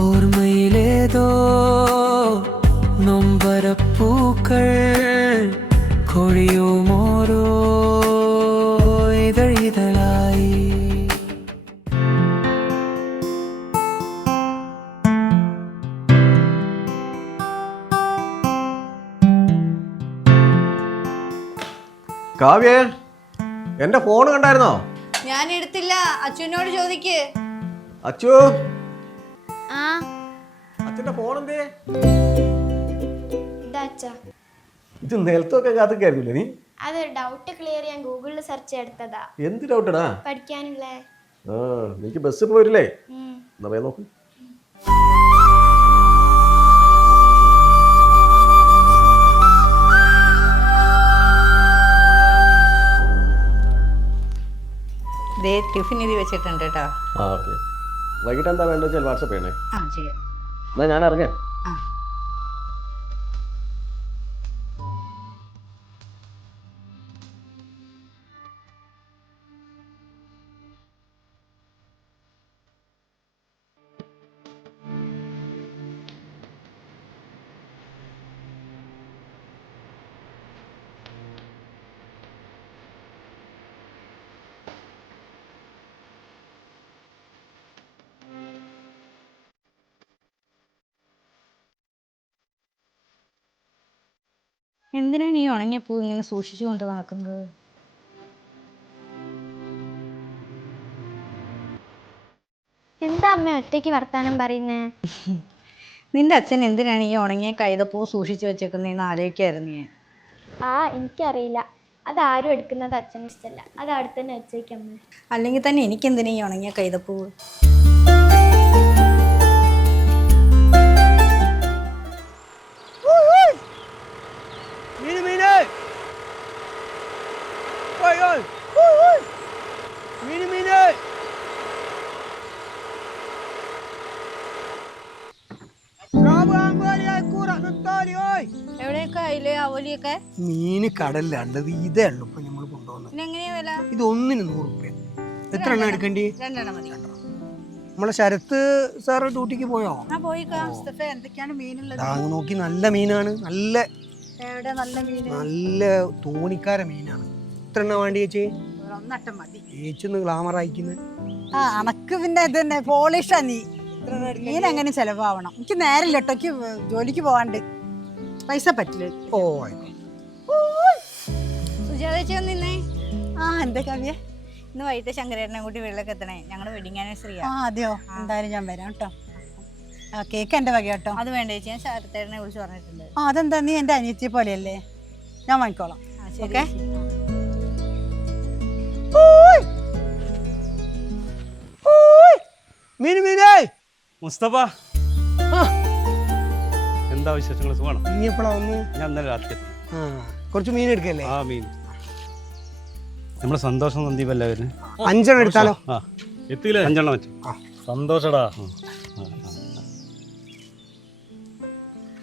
ഓർമ്മയിലേതോ നൊമ്പരപ്പൂക്കൾ കൊഴിയുമോരോ ഇതഴിതളായി. കാവ്യ, എന്റെ ഫോൺ കണ്ടായിരുന്നോ? ഞാൻ എടുത്തില്ല, അച്ഛനോട് ചോദിക്ക്. അച്ചു, ആ അച്ഛന്റെ ഫോൺ എന്തേ? ഇതാ അച്ഛാ. ഇത് നിലത്തൊക്കെ കാത്തിക്കായിരുന്നില്ലേ നീ? അതൊരു ഡൗട്ട് ക്ലിയർ ചെയ്യാൻ ഗൂഗിളിൽ സെർച്ച് എടുത്തതാ. എന്ത് ഡൗട്ടടാ? പഠിക്കാനുള്ള. എനിക്ക് ബസ് പോരില്ലേ? എന്നാ പോയി നോക്ക്. ടിഫിൻ എഴുതി വെച്ചിട്ടുണ്ട് കേട്ടോ. ആ ഓക്കെ. വൈകിട്ട് എന്താ വേണ്ടത് വെച്ചാൽ വാട്സപ്പ് ചെയ്യണേ. ആ ചെയ്യാം. എന്നാ ഞാൻ ഇറങ്ങാം. ആ എന്തിനാണ് ഈ ഉണങ്ങിയ പൂ ഇങ്ങനെ സൂക്ഷിച്ചു കൊണ്ട് നടക്കുന്നത്? എന്താ അമ്മ ഒറ്റയ്ക്ക് വർത്താനം പറയുന്നേ? നിന്റെ അച്ഛൻ എന്തിനാണ് ഈ ഉണങ്ങിയ കൈതപ്പൂ സൂക്ഷിച്ചു വെച്ചേക്കുന്നതെന്ന് ആലോചിക്കായിരുന്നു ഞാൻ. എനിക്കറിയില്ല. അതാരും എടുക്കുന്നത് അച്ഛന് ഇഷ്ടമല്ല. അത് അടുത്ത് തന്നെ വെച്ചേക്കമ്മ. അല്ലെങ്കിൽ തന്നെ എനിക്കെന്തിനാ ഈ ഉണങ്ങിയ കൈതപ്പൂ? എവിടെയൊക്കെ അയിലേ അവലിയൊക്കെ? മീന് കടലിലാണ്ടത് ഇതേ ഉള്ളു ഇപ്പൊ നമ്മൾ കൊണ്ടുപോകുന്നത്. പിന്നെ എങ്ങനെയാ വില? ഇത് ഒന്നിന് 100 റുപ്യ. എത്ര എണ്ണം എടുക്കണ്ടി? 2 എണ്ണം മതി. നമ്മളെ ശരത്ത് സാറ് ഡ്യൂട്ടിക്ക് പോയോ? എന്തൊക്കെയാണ് മീനുള്ളത്? നോക്കി, നല്ല മീനാണ്. നല്ല എവിടെ നല്ല മീന്? നല്ല തോണിക്കാര മീനാണ്. എത്ര എണ്ണ വേണ്ടി ചേച്ചി? 1 അട്ടം മതി. ചേച്ചൊന്ന് ഗ്ലാമർ അയക്കുന്നത്. ആ അനക്ക് പിന്നെ ഇത് തന്നെ പോളിഷാ നീ. മീൻ എങ്ങനെ ചെലവാവണം? എനിക്ക് നേരില്ല കേട്ടോ. എനിക്ക് ജോലിക്ക് പോവാണ്ട് പൈസ പറ്റില്ല. ഓ സുജാതേച്ചി നിന്നേ. ആ എന്താ കവിയ? ഇന്ന് വൈകിട്ട് ശങ്കരേട്ടനെ കൂട്ടി വീട്ടിലേക്ക് എത്തണേ. ഞങ്ങളുടെ വെഡിങ് ആനിവേഴ്സറിയാ. അതെയോ? എന്തായാലും ഞാൻ വരാം കേട്ടോ. ആ കേക്ക് എന്റെ വക കേട്ടോ. അത് വേണ്ട ചേച്ചി, ഞാൻ ശരത്തേട്ടനെ വിളിച്ച് പറഞ്ഞിട്ടുണ്ട്. ആ അതെന്താ, നീ എന്റെ അനിയത്തിയെ പോലെയല്ലേ? ഞാൻ വാങ്ങിക്കോളാം. ഓക്കെ. മുസ്തഫ, എന്താ വിശേഷങ്ങൾ? സുഖമാണോ? നീ എപ്പോഴാ വന്ന്? ഞാൻ ഇന്നലെ രാത്രി. കുറച്ച് മീൻ എടുക്കല്ലേ? ആ മീൻ നമ്മുടെ സന്തോഷം സന്ദീപ് എല്ലാവരും 5 എണ്ണം എടുത്താലോ? എത്തിയില്ലേ? 5 എണ്ണം വെച്ചു. സന്തോഷടാ,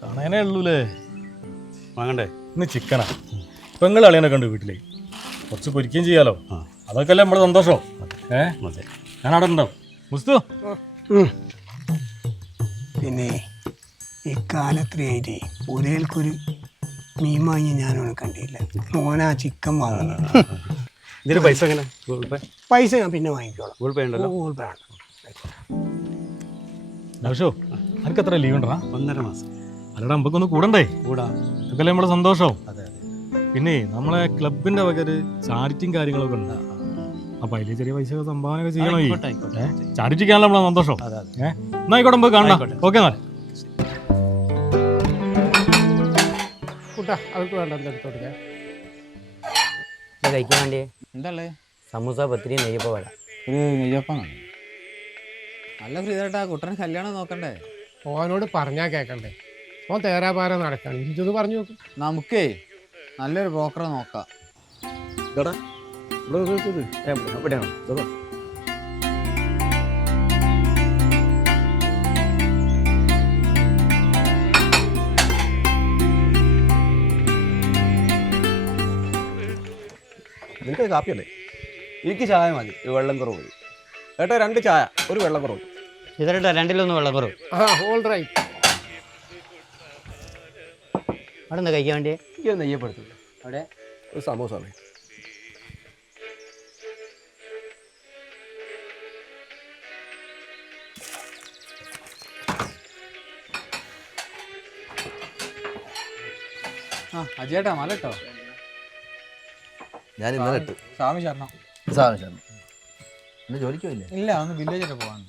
കാണാനേ ഉള്ളൂല്ലേ. വാങ്ങണ്ടേ? ഇന്ന് ചിക്കനാ. പെങ്ങൾ അളിയനെ കണ്ടു വീട്ടിലേ. കുറച്ച് പൊരിക്കുകയും ചെയ്യാലോ. അതൊക്കെ അല്ലേ നമ്മുടെ സന്തോഷം. ഞാൻ അവിടെ ഉണ്ടാവും. മുസ്തു, പിന്നെ ഈ കാലത്രയായിട്ട് ഒരേൽക്കൊരു മീൻ വാങ്ങി ഞാനൊന്നും കണ്ടില്ല. മോനാ ചിക്കൻ വാങ്ങുന്നത്. ഇതിന് പൈസ എങ്ങനെ? ഗൂഗിൾ പേ? പൈസ ഞാൻ പിന്നെ വാങ്ങിക്കോളാം. ഗൂഗിൾ പേ ഉണ്ടല്ലോ. ഗൂഗിൾ പേ ആണ്. നൗഷോ, എനിക്ക് എത്ര ലീവ് ഉണ്ടാ? 1.5 മാസം. അല്ലടാ, നമുക്കൊന്ന് കൂടണ്ടേ? കൂടാ. ഇതൊക്കെ നമ്മുടെ സന്തോഷം. അതെ അതെ. പിന്നെ നമ്മളെ ക്ലബിന്റെ വക ഒരു ചാരിറ്റിയും കാര്യങ്ങളൊക്കെ ഉണ്ട്. അപ്പൊ അതിൽ ചെറിയ പൈസ സംഭാവന ഒക്കെ ചെയ്യണോ? ചാരിറ്റിക്കാണല്ലോ നമ്മളെ സന്തോഷം. എന്നാ ആയിക്കോട്ടെ, നമുക്ക് കാണാം. ഓക്കെ എന്നാൽ. അവർക്ക് വേണ്ട എന്തെടുത്തോട്ടെ. കഴിക്കാൻ വേണ്ടി എന്താ സമൂസ, പത്തിരി, നെയ്യപ്പ വട. ഒരു നെയ്യപ്പം നല്ല ഫ്രീതായിട്ടാ. കുട്ടനെ കല്യാണം നോക്കണ്ടേ? ഓനോട് പറഞ്ഞാ കേക്കണ്ടേ? ഓൻ തേരാപാര നടക്കാണ്. ഇതൊന്ന് പറഞ്ഞു നോക്കും. നമുക്കേ നല്ലൊരു ബ്രോക്കറെ നോക്കാം. എവിടെയാണോ? നിനക്ക് കാപ്പിയല്ലേ? എനിക്ക് ചായ മതി, ഒരു വെള്ളം കുറവ്. ഏട്ടാ 2 ചായ, ഒരു വെള്ളം കുറവ്. ഇതരട്ടാ 2-1 വെള്ളം കുറവ്. All right. അവിടെ എന്താ കഴിക്കാൻ വേണ്ടി? എനിക്ക് നെയ്യപ്പെടുത്തില്ല. അവിടെ ഒരു സമോസ. ആ അജയേട്ടാ മല കേട്ടോ. ഞാൻ ഇന്നലെ ഇട്ട്. സ്വാമി ശരണം. ഇന്ന് ജോലിക്ക് പോയില്ലേ? ഇല്ല, ഒന്ന് വില്ലേജിൽ പോകാൻ.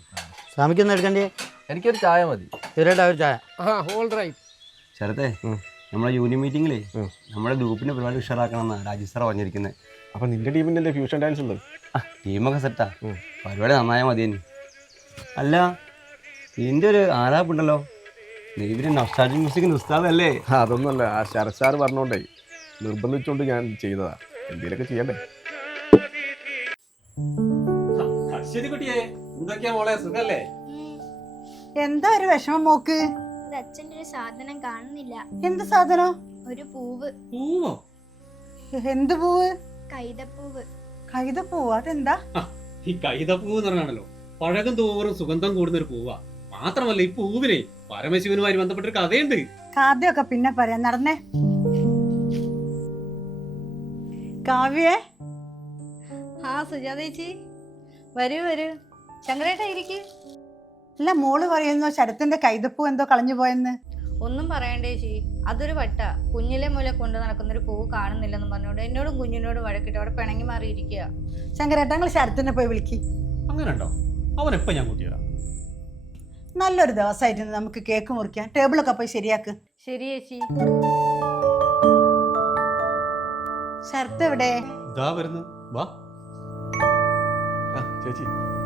സ്വാമിക്കൊന്നും എടുക്കണ്ടേ? എനിക്കൊരു ചായ മതി. ഇതരട്ടാ ഒരു ചായ. All right. ശരത്തെ, നമ്മളെ യൂണിയൻ മീറ്റിങ്ങിലേ നമ്മുടെ ഗ്രൂപ്പിന്റെ പരിപാടി ഉഷാറാക്കണമെന്നാണ് രാജേഷ് സാർ പറഞ്ഞിരിക്കുന്നത്. അപ്പം നിന്റെ ടീമിൻ്റെ ഫ്യൂഷൻ ഡാൻസ് ഉള്ളത്? ടീമൊക്കെ സെറ്റാ, പരിപാടി നന്നായാൽ മതിയെന്ന്. അല്ല, നിന്റെ ഒരു ആരാപ്പുണ്ടല്ലോ, നീ ഇവര് നൊസ്റ്റാൾജിക് മ്യൂസിക്കിന്റെ ഉസ്താദല്ലേ? അതൊന്നുമല്ല, ആ ശരത് സാർ പറഞ്ഞോണ്ടേ നിർബന്ധിച്ചുകൊണ്ട് ഞാൻ ചെയ്തതാ. എന്തെങ്കിലുമൊക്കെ ചെയ്യണ്ടേ? എന്തൊക്കെയാ മോളെ, സുഖല്ലേ? എന്താ ഒരു വിഷമം മോക്ക്? അച്ഛൻ്റെ ഒരു സാധനം കാണുന്നില്ല. എന്ത് സാധനം? ഒരു പൂവ്. പൂവോ? എന്ത് പൂവ്? കൈതപ്പൂവ്. കൈതപ്പൂവ്? അതെന്താ? ഈ കൈതപ്പൂവ് എന്ന് പറഞ്ഞാണല്ലോ പഴകം തോറും സുഗന്ധം കൂടുന്ന ഒരു പൂവാ. മാത്രമല്ല ഈ പൂവിനെ പരമശിവനുമായി ബന്ധപ്പെട്ടൊരു കഥയുണ്ട്. കാവ്യൊക്കെ പിന്നെ പറയാം, നടന്നേ. കാവ്യേ? ആ സുജാത ചേച്ചി, വരൂ വരൂ. ശങ്കരേട്ടാ ഇരിക്ക്. അല്ല, മോള് പറയുന്നു ശരത്തിന്റെ കൈതപ്പൂ എന്തോ കളഞ്ഞു പോയെന്ന്. ഒന്നും പറയണ്ടേ ചേച്ചി, അതൊരു വട്ട. കുഞ്ഞിലെ മുല കൊണ്ട് നടക്കുന്നൊരു പൂവ് കാണുന്നില്ലെന്ന് പറഞ്ഞോണ്ട് എന്നോടും കുഞ്ഞിനോടും വഴക്കിട്ട് അവിടെ പിണങ്ങി മാറിയിരിക്കുക. ശങ്കരേട്ടാ, നിങ്ങൾ ശരത്തിനെ പോയി വിളിക്ക്. അങ്ങനെ ഉണ്ടോ? അവൻ എപ്പോ ഞാൻ കൂട്ടിയതാ. നല്ലൊരു ദിവസമായിട്ട് നമുക്ക് കേക്ക് മുറിക്കാം. ടേബിളൊക്കെ പോയി ശരിയാക്ക്. ശരി ചേച്ചി. ശരത്ത് എവിടെ? ഇതാ വരുന്നു, വാ. ചേച്ചി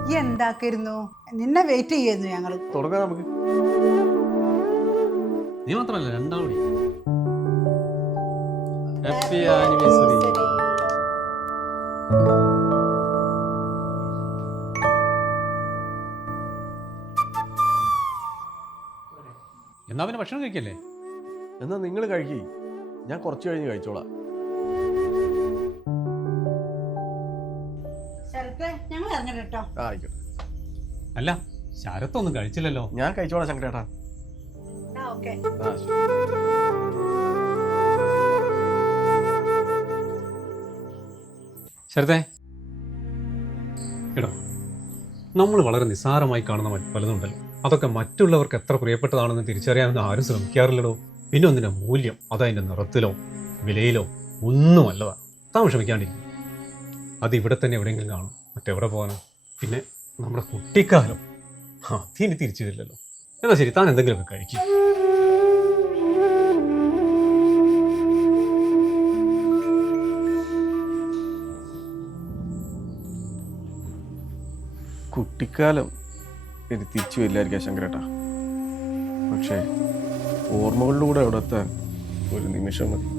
ഈ എന്താക്കിയിരുന്നു? നിന്നെ വെയിറ്റ് ചെയ്യുന്നു ഞങ്ങള്. തുടങ്ങാം നമുക്ക്. നീ മാത്രമല്ല, രണ്ടാമത് ഹാപ്പി ആനിവേഴ്സറി. എന്നാ പിന്നെ ഭക്ഷണം കഴിക്കല്ലേ? എന്നാ നിങ്ങൾ കഴിക്കേ, ഞാൻ കുറച്ച് കഴിഞ്ഞ് കഴിച്ചോളാം. ശരത്തെ, ഞങ്ങൾ ഇറങ്ങട്ടെ കേട്ടോ. ആയിക്കോട്ടെ. അല്ല, ശരത്തൊന്നും കഴിച്ചില്ലല്ലോ. ഞാൻ കഴിച്ചോളാം ശങ്കരേട്ടാ. ഓക്കെ. ശരത്തെ, എടോ, നമ്മൾ വളരെ നിസ്സാരമായി കാണുന്ന പലതുണ്ടല്ലോ, അതൊക്കെ മറ്റുള്ളവർക്ക് എത്ര പ്രിയപ്പെട്ടതാണെന്ന് തിരിച്ചറിയാമെന്ന് ആരും ശ്രമിക്കാറില്ലടോ. പിന്നെ ഒന്നിൻ്റെ മൂല്യം അതതിൻ്റെ നിറത്തിലോ വിലയിലോ ഒന്നുമല്ലതാണ്. താൻ വിഷമിക്കാണ്ടിരിക്കും, അത് ഇവിടെ തന്നെ എവിടെയെങ്കിലും കാണും. മറ്റെവിടെ പോകാനോ? പിന്നെ നമ്മുടെ കുട്ടിക്കാലം അതിന് തിരിച്ചു തരില്ലല്ലോ. എന്നാ ശരി, താൻ എന്തെങ്കിലുമൊക്കെ കഴിക്കും. കുട്ടിക്കാലം ഇത് തിരിച്ചു വരില്ലായിരിക്കാം ശങ്കരേട്ടാ, പക്ഷേ ഓർമ്മകളിലൂടെ അവിടുത്തെ ഒരു നിമിഷം മതി.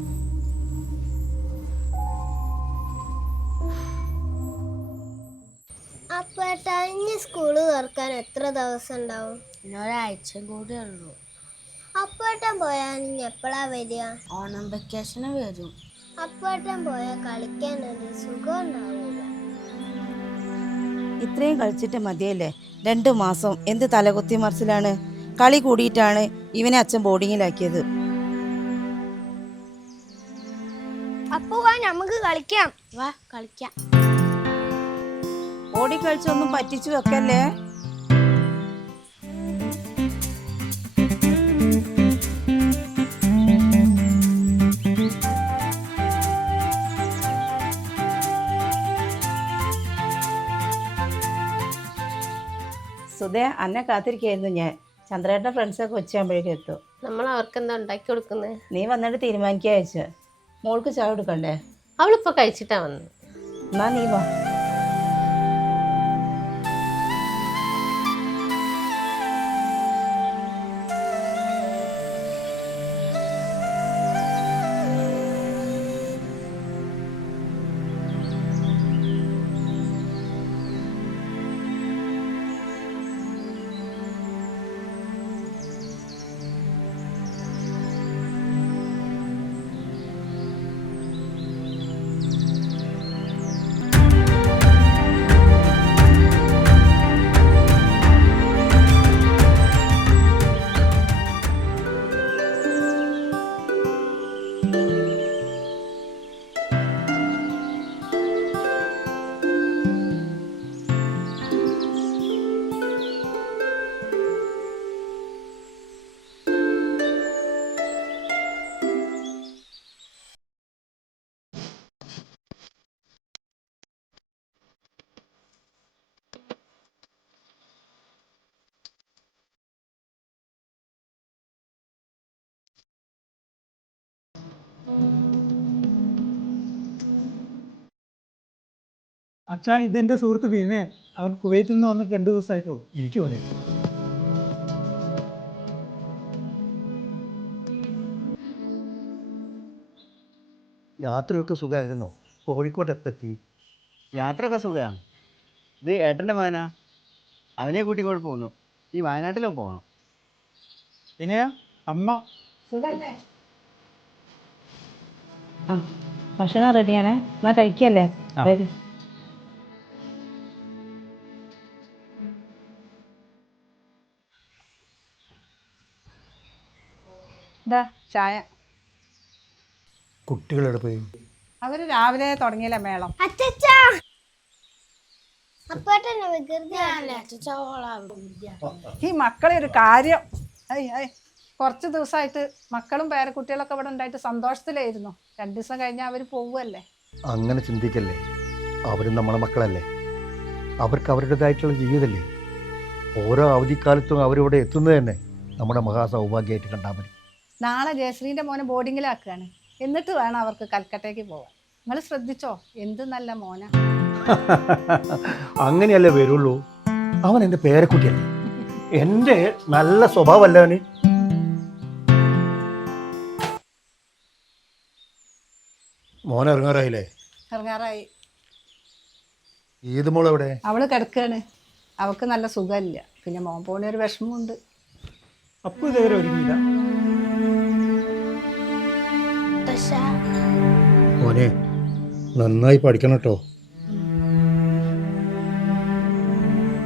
സ്കൂള് തുറക്കാൻ എത്ര ദിവസം ഉണ്ടാവും? ഒരാഴ്ച കൂടെ ഉള്ളൂ. അപ്പേട്ടൻ പോയാൽ എപ്പോഴാ വരിക? ഓണം വെക്കേഷന് വരും. അപ്പേട്ടൻ പോയാൽ കളിക്കാൻ ഒരു സുഖം ഉണ്ടാവില്ല. ഇത്രയും കളിച്ചിട്ട് മതിയല്ലേ? 2 മാസം എന്ത് തലകുത്തി മറിച്ചിലാണ്. കളി കൂടിയിട്ടാണ് ഇവനെ അച്ഛൻ ബോർഡിങ്ങിലാക്കിയത്. അപ്പോ വാ, നമുക്ക് കളിക്കാം. വാ കളിക്കാം. ഓടി കളിച്ചൊന്നും പറ്റിച്ചു വെക്കല്ലേ. സുധേ, അന്നെ കാത്തിരിക്കായിരുന്നു ഞാൻ. ചന്ദ്രേട്ടൻ്റെ ഫ്രണ്ട്സൊക്കെ ഉച്ചയാകുമ്പോഴേക്കും എത്തും. നമ്മൾ അവർക്ക് എന്താ ഉണ്ടാക്കി കൊടുക്കുന്നത്? നീ വന്നിട്ട് തീരുമാനിക്കുക വെച്ച്. മോൾക്ക് ചായ കൊടുക്കണ്ടേ? അവളിപ്പോ കഴിച്ചിട്ടാ വന്നത്. എന്നാ നീ വാ. അച്ഛാ ഇതെന്റെ സുഹൃത്ത് ഭീമേ. അവൻ കുവൈത്തിൽ നിന്ന് വന്നിട്ട് 2 ദിവസമായിട്ടുള്ളൂ. എനിക്ക് പോലെ യാത്രയൊക്കെ സുഖമായിരുന്നോ? കോഴിക്കോട് എത്തി. യാത്രയൊക്കെ സുഖമാണ്. ഇത് ഏട്ടൻ്റെ മകനാ, അവനെ കൂട്ടിക്കൊണ്ട് പോകുന്നു. ഈ വയനാട്ടിലും പോകണം. പിന്നെ അമ്മ ഭക്ഷണം റെഡിയാണേ, എന്നാ കഴിക്കല്ലേ. ഇതാ ചായ. കുട്ടികളെവിടെ പോയി? അവര് രാവിലെ തുടങ്ങിയില്ല മേളം. ഈ മക്കളെ ഒരു കാര്യം, കുറച്ച് ദിവസമായിട്ട് മക്കളും പേരക്കുട്ടികളൊക്കെ ഇവിടെ ഉണ്ടായിട്ട് സന്തോഷത്തിലായിരുന്നു. 2 ദിവസം കഴിഞ്ഞാൽ അവർ പോവുമല്ലേ. അങ്ങനെ ചിന്തിക്കല്ലേ, അവരും നമ്മളെ മക്കളല്ലേ. അവർക്ക് അവരുടേതായിട്ടുള്ള ജീവിതമല്ലേ. ഓരോ അവധിക്കാലത്തും അവരിവിടെ എത്തുന്നത് തന്നെ നമ്മുടെ മഹാസൗഭാഗ്യമായിട്ട് കണ്ടാൽ മതി. നാളെ ജയശ്രീൻ്റെ മോനെ ബോർഡിങ്ങിലാക്കുകയാണ്. എന്നിട്ട് വേണം അവർക്ക് കൽക്കട്ടയ്ക്ക് പോവാൻ. നിങ്ങൾ ശ്രദ്ധിച്ചോ, എന്ത് നല്ല മോന. അങ്ങനെയല്ലേ വരുള്ളൂ. അവൻ എൻ്റെ പേരക്കുട്ടിയല്ലേ, എൻ്റെ നല്ല സ്വഭാവമല്ല അവന്. മോനെ ഇറങ്ങാറായില്ലേ? ഇറങ്ങാറായി. ഈദ് മോൾ എവിടെ? അവള് കിടക്കുകയാണ്. അവൾക്ക് നല്ല സുഖമില്ല. പിന്നെ മോൻ പോണ ഒരു വിഷമമുണ്ട്. അപ്പോൾ ഇതുവരെ ഒരുങ്ങിയില്ല. മോനെ നന്നായി പഠിക്കണം കേട്ടോ.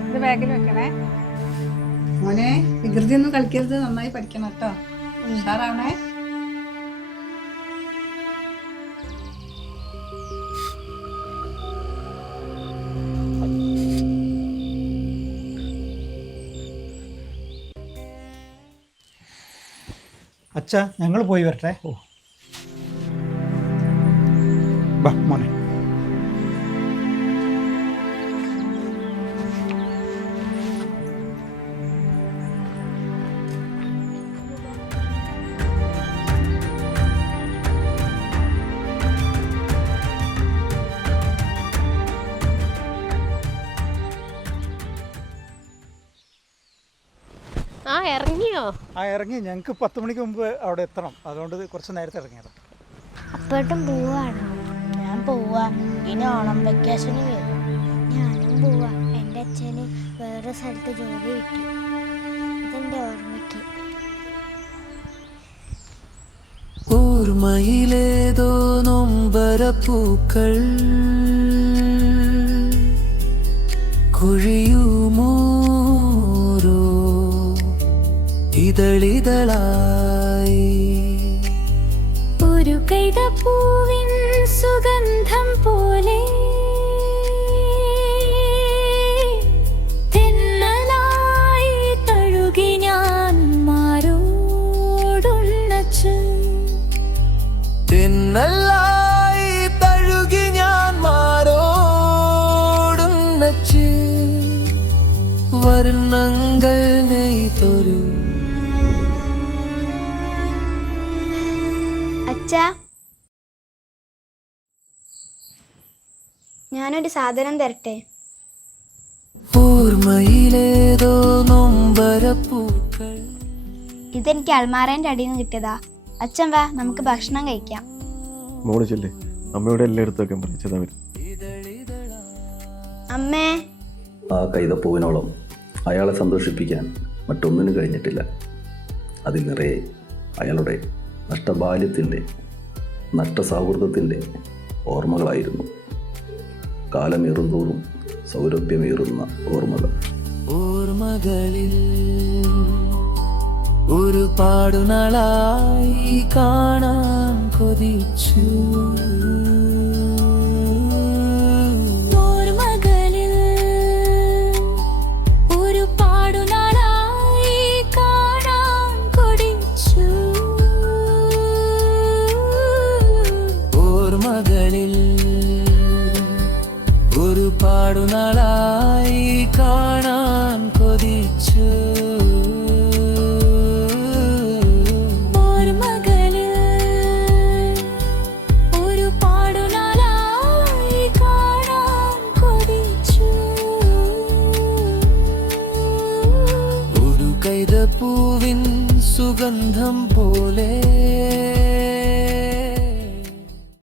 ഇത് ബാഗിൽ വെക്കണേ മോനെ. വികൃതി ഒന്നും കളിക്കരുത്, നന്നായി പഠിക്കണം കേട്ടോ. ഉഷാറാവണേ. അച്ഛാ ഞങ്ങൾ പോയി വരട്ടെ. ബാ മോനെ. ഇറങ്ങിയോ? ഇറങ്ങി. ഞങ്ങൾക്ക് 10 മണിക്ക് മുമ്പ് അവിടെ എത്തണം. അതുകൊണ്ട് കുറച്ച് നേരത്തെ ഇറങ്ങിയത്. അപ്പോട്ടും പോവാണോ? ഞാൻ പോവാ. ഇനി ഓണം വെക്കേഷന് വരും. ഞാനും പോവാ. എൻ്റെ അച്ഛന് വേറെ സ്ഥലത്ത് ജോലി കിട്ടി. ഇതെൻ്റെ ഓർമ്മയ്ക്ക്. ഓർമ്മയിലേതോ നൊമ്പരപ്പൂക്കൾ കുഴിയുമോരോ ഇതളിതളായി. ഒരു കൈതപ്പൂവിൻ സുഗന്ധം പോലെ തെന്നലായി തഴുകി ഞാൻ മാരോടുന്നച്ച്. തെന്നലായി തഴുകി ഞാൻ മാരോടുന്നച്ച്. വർണ്ണങ്ങൾ നെയ്തൊരു അച്ഛാ, ഞാനൊരു സാധനം തരട്ടെ? ഓർമ്മയിലേതോ നൊമ്പരപ്പൂക്കൾ. ഇതെനിക്ക് അൽമാറേൻ്റെ അടിയിൽ നിന്ന് കിട്ടിയതാ. അച്ഛൻ വാ, നമുക്ക് ഭക്ഷണം കഴിക്കാം. മോള് ചെല്ലേ, അമ്മയോട് എല്ലാം എടുത്തു വെക്കാൻ പറഞ്ഞത് അവർ. അമ്മേ. ആ കൈതപ്പൂവിനോളം അയാളെ സന്തോഷിപ്പിക്കാൻ മറ്റൊന്നിനും കഴിഞ്ഞിട്ടില്ല. അതിൽ നിറയെ അയാളുടെ നഷ്ടബാല്യത്തിൻ്റെ, നഷ്ടസൗഹൃദത്തിൻ്റെ ഓർമ്മകളായിരുന്നു. കാലമേറുന്തോറും സൗരഭ്യമേറുന്ന ഓർമ്മകൾ. ഓർമ്മകളിൽ ഒരുപാടു നാളായി കാണാൻ കൊതിച്ചു. ഓർമ്മകളിൽ ഒരുപാടു നാളായി കാണാൻ കൊതിച്ചു. ഓർമ്മകളിൽ ഒരുപാടു നാളായി കാണാൻ കൊതിച്ചു. ഓർമ്മകളിൽ ഒരുപാടു നാളായി കാണാൻ പൂവിൻ സുഗന്ധം പോലെ